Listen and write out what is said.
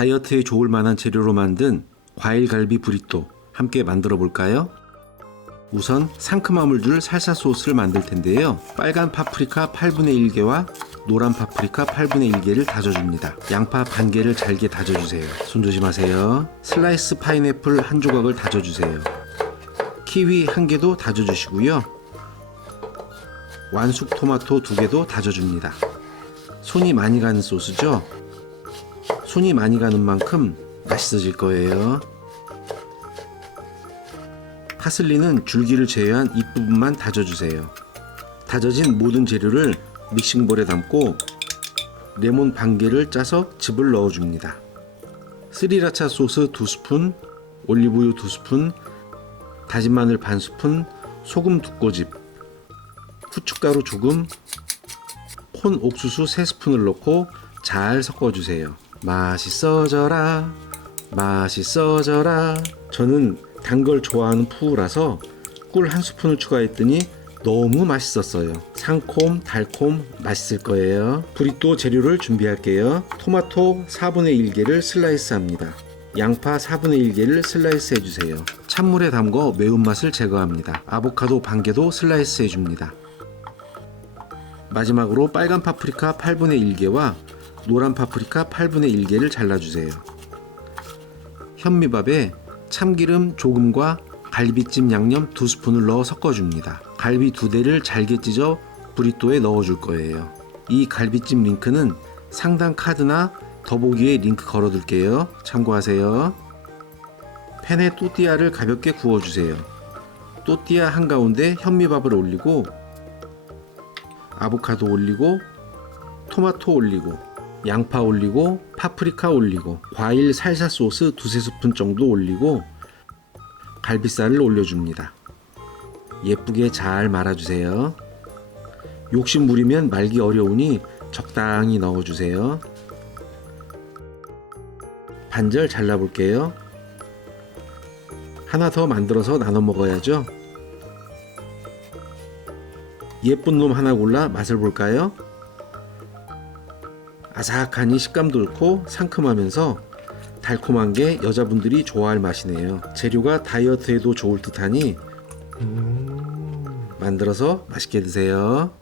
다이어트에 좋을 만한 재료로 만든 과일갈비 브리또 함께 만들어 볼까요? 우선 상큼함을 줄 살사 소스를 만들 텐데요. 빨간 파프리카 8분의 1개와 노란 파프리카 8분의 1개를 다져줍니다. 양파 반 개를 잘게 다져주세요. 손 조심하세요. 슬라이스 파인애플 한 조각을 다져주세요. 키위 한 개도 다져주시고요. 완숙 토마토 2개도 다져줍니다. 손이 많이 가는 소스죠? 손이 많이 가는 만큼 맛있어질 거예요. 파슬리는 줄기를 제외한 잎부분만 다져주세요. 다져진 모든 재료를 믹싱볼에 담고 레몬 반 개를 짜서 즙을 넣어줍니다. 스리라차 소스 2스푼, 올리브유 2스푼, 다진 마늘 반 스푼, 소금 2꼬집, 후춧가루 조금, 콘 옥수수 3스푼을 넣고 잘 섞어주세요. 맛있어져라, 맛있어져라. 저는 단 걸 좋아하는 푸우라서 꿀 1스푼을 추가했더니 너무 맛있었어요. 상콤, 달콤, 맛있을 거예요. 브리또 재료를 준비할게요. 토마토 4분의 1개를 슬라이스 합니다. 양파 4분의 1개를 슬라이스 해주세요. 찬물에 담궈 매운맛을 제거합니다. 아보카도 반 개도 슬라이스 해줍니다. 마지막으로 빨간 파프리카 8분의 1개와 노란 파프리카 8분의 1개를 잘라주세요. 현미밥에 참기름 조금과 갈비찜 양념 2스푼을 넣어 섞어줍니다. 갈비 2대를 잘게 찢어 브리또에 넣어줄 거예요. 이 갈비찜 링크는 상단 카드나 더보기에 링크 걸어둘게요. 참고하세요. 팬에 또띠아를 가볍게 구워주세요. 또띠아 한가운데 현미밥을 올리고 아보카도 올리고 토마토 올리고 양파 올리고 파프리카 올리고 과일 살사 소스 2-3스푼 정도 올리고 갈비살을 올려줍니다. 예쁘게 잘 말아주세요. 욕심 부리면 말기 어려우니 적당히 넣어주세요. 반절 잘라볼게요. 하나 더 만들어서 나눠 먹어야죠. 예쁜 놈 하나 골라 맛을 볼까요? 아삭하니 식감도 좋고 상큼하면서 달콤한 게 여자분들이 좋아할 맛이네요. 재료가 다이어트에도 좋을 듯하니 만들어서 맛있게 드세요.